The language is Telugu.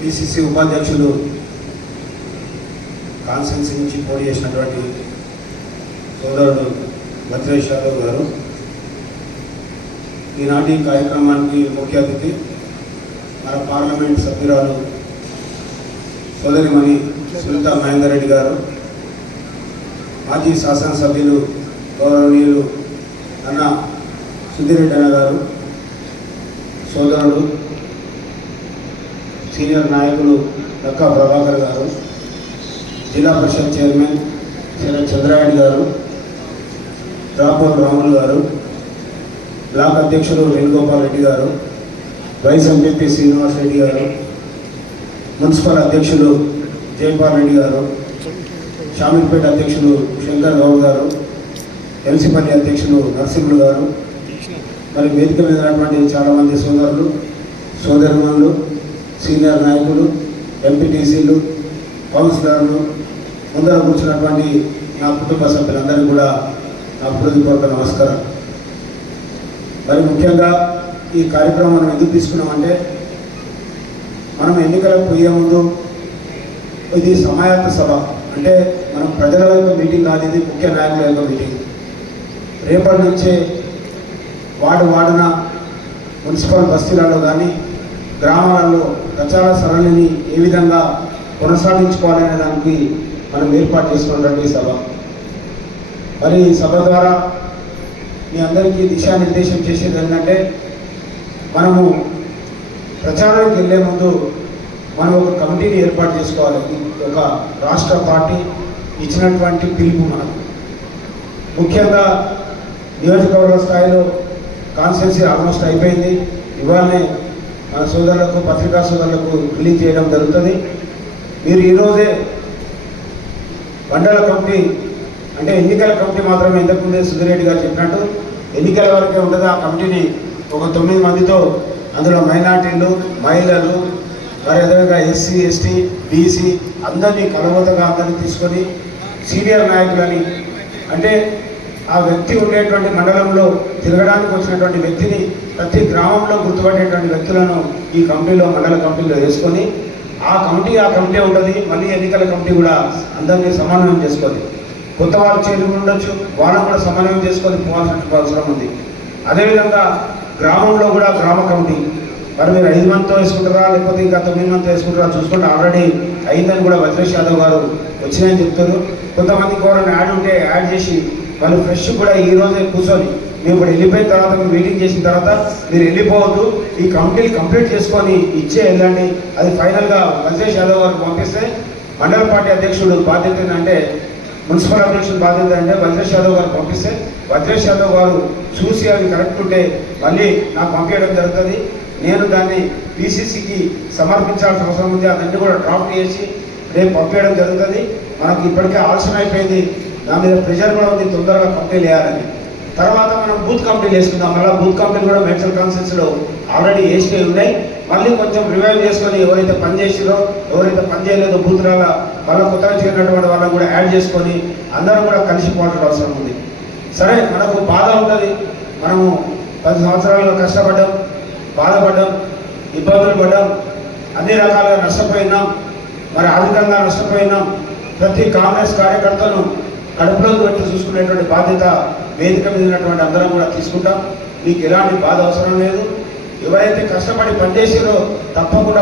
పిసిసి ఉపాధ్యక్షులు కాన్స్టిట్యున్సీ నుంచి పోటీ చేసినటువంటి సోదరుడు భద్రేష్ యాదవ్ గారు, ఈనాటి కార్యక్రమానికి ముఖ్య అతిథి మన పార్లమెంట్ సభ్యురాలు సోదరిమణి సునీతా మహేందర్ రెడ్డి గారు, మాజీ శాసనసభ్యులు గౌరవనీయులు అన్న సుధీరెడ్డి అన్న గారు, సోదరుడు సీనియర్ నాయకులు దక్కా ప్రభాకర్ గారు, జిల్లా పరిషత్ చైర్మన్ శరత్ చంద్రారెడ్డి గారు, రాపూర్ రాములు గారు, బ్లాక్ అధ్యక్షులు వేణుగోపాల్ రెడ్డి గారు, వైస్ ఎంపీ శ్రీనివాస్ రెడ్డి గారు, మున్సిపల్ అధ్యక్షులు జైపాల్ రెడ్డి గారు, షామీర్పేట అధ్యక్షులు శంకర్ గౌడ్ గారు, ఎల్సిపల్లి అధ్యక్షులు నరసింహులు గారు, మరి వేదిక మీద ఉన్నటువంటి చాలామంది సోదరులు సోదరిమణులు, సీనియర్ నాయకులు, ఎంపీటీసీలు, కౌన్సిలర్లు, ముందర కూర్చున్నటువంటి నా కుటుంబ సభ్యులందరికీ కూడా నా హృదయపూర్వక నమస్కారం. మరి ముఖ్యంగా ఈ కార్యక్రమం మనం ఎందుకు తీసుకున్నామంటే, మనం ఎన్నికలకు పోయే ముందు ఇది సమాయత్త సభ, అంటే మనం ప్రజల యొక్క మీటింగ్ కాదు, ఇది ముఖ్య నాయకుల యొక్క మీటింగ్. రేపటి నుంచే వాడున మున్సిపల్ బస్తీలలో కానీ గ్రామాలలో ప్రచార సరళిని ఏ విధంగా కొనసాగించుకోవాలనే దానికి మనం ఏర్పాటు చేసుకున్నటువంటి సభ. మరి ఈ సభ ద్వారా మీ అందరికీ దిశానిర్దేశం చేసేది ఏంటంటే, మనము ప్రచారానికి వెళ్ళే ముందు మనం ఒక కమిటీని ఏర్పాటు చేసుకోవాలి. ఒక రాష్ట్ర పార్టీ ఇచ్చినటువంటి పిలుపు మనకు ముఖ్యంగా నియోజకవర్గ స్థాయిలో కాన్స్టిట్యున్సీ ఆల్మోస్ట్ అయిపోయింది. ఇవాళనే మన సోదరులకు, పత్రికా సోదరులకు రిలీజ్ చేయడం జరుగుతుంది. మీరు ఈరోజే మండల కమిటీ, అంటే ఎన్నికల కమిటీ మాత్రమే, ఇంతకుముందే సుధీరెడ్డి గారు చెప్పినట్టు ఎన్నికల వరకే ఉంటుంది. ఆ కమిటీని ఒక 9 మందితో, అందులో మైనార్టీలు, మహిళలు, మరి అదేవిధంగా ఎస్సీ, ఎస్టీ, బీసీ అందరినీ కలవతగా అందరినీ తీసుకొని సీనియర్ నాయకులని, అంటే ఆ వ్యక్తి ఉండేటువంటి మండలంలో తిరగడానికి వచ్చినటువంటి వ్యక్తిని, ప్రతి గ్రామంలో గుర్తుపట్టేటువంటి వ్యక్తులను ఈ కమిటీలో, మండల కమిటీలో వేసుకొని ఆ కమిటీ ఉంటుంది. మళ్ళీ ఎన్నికల కమిటీ కూడా అందరినీ సమన్వయం చేసుకొని, కొత్త వాళ్ళు చేరుకుని ఉండొచ్చు, వాళ్ళని కూడా సమన్వయం చేసుకొని పోవాల్సిన అవసరం ఉంది. అదేవిధంగా గ్రామంలో కూడా గ్రామ కమిటీ, మరి మీరు 5 మందితో వేసుకుంటారా లేకపోతే ఇంకా 9 మందితో వేసుకుంటారా చూసుకుంటే ఆల్రెడీ అయిందని కూడా భద్రేష్ యాదవ్ గారు వచ్చినాయని చెప్తారు. కొంతమందికి ఎవరైనా యాడ్ ఉంటే యాడ్ చేసి వాళ్ళు ఫ్రెష్ కూడా ఈ రోజే కూర్చొని, మేము ఇప్పుడు వెళ్ళిపోయిన తర్వాత మీరు మీటింగ్ చేసిన తర్వాత మీరు వెళ్ళిపోవద్దు, ఈ కమిటీని కంప్లీట్ చేసుకొని ఇచ్చే వెళ్ళండి. అది ఫైనల్గా భద్రేష్ యాదవ్ గారు పంపిస్తే, మండల పార్టీ అధ్యక్షుడు బాధ్యత ఏంటంటే, మున్సిపల్ అధ్యక్షుడు బాధ్యత అంటే భద్రేష్ యాదవ్ గారు పంపిస్తే, భద్రేష్ యాదవ్ గారు చూసి అవి కరెక్ట్ ఉంటే మళ్ళీ నాకు పంపించడం జరుగుతుంది. నేను దాన్ని పిసిసికి సమర్పించాల్సిన అవసరం ఉంది. అదన్నీ కూడా డ్రాఫ్ట్ చేసి రేపు పంపించడం జరుగుతుంది. మనకు ఇప్పటికే ఆలోచన అయిపోయింది, దాని మీద ప్రెషర్ కూడా ఉంది, తొందరగా కమిటీలు వేయాలని. తర్వాత మనం బూత్ కమిటీలు వేసుకుందాం. మళ్ళీ బూత్ కమిటీలు కూడా మేడ్చల్ కాన్స్టిట్యున్సీలో ఆల్రెడీ వేసినవి ఉన్నాయి. మళ్ళీ కొంచెం రివైవ్ చేసుకొని ఎవరైతే పని చేసిరో, ఎవరైతే పని చేయలేదో బూత్లలో మళ్ళీ కొత్తగా చేరినటువంటి వాళ్ళని కూడా యాడ్ చేసుకొని అందరం కూడా కలిసిపోవాల్సిన అవసరం ఉంది. సరే, మనకు బాధ ఉంటుంది, మనము 10 సంవత్సరాలుగా కష్టపడ్డాం, బాధపడ్డాం, ఇబ్బందులు పడ్డాం, అన్ని రకాలుగా నష్టపోయినాం, మరి ఆర్థికంగా నష్టపోయినాం. ప్రతి కాంగ్రెస్ కార్యకర్తను కడుపులోకి పెట్టి చూసుకునేటువంటి బాధ్యత వేదిక మీద ఉన్నటువంటి అందరం కూడా తీసుకుంటాం. మీకు ఎలాంటి బాధ అవసరం లేదు. ఎవరైతే కష్టపడి పనిచేసారో తప్పకుండా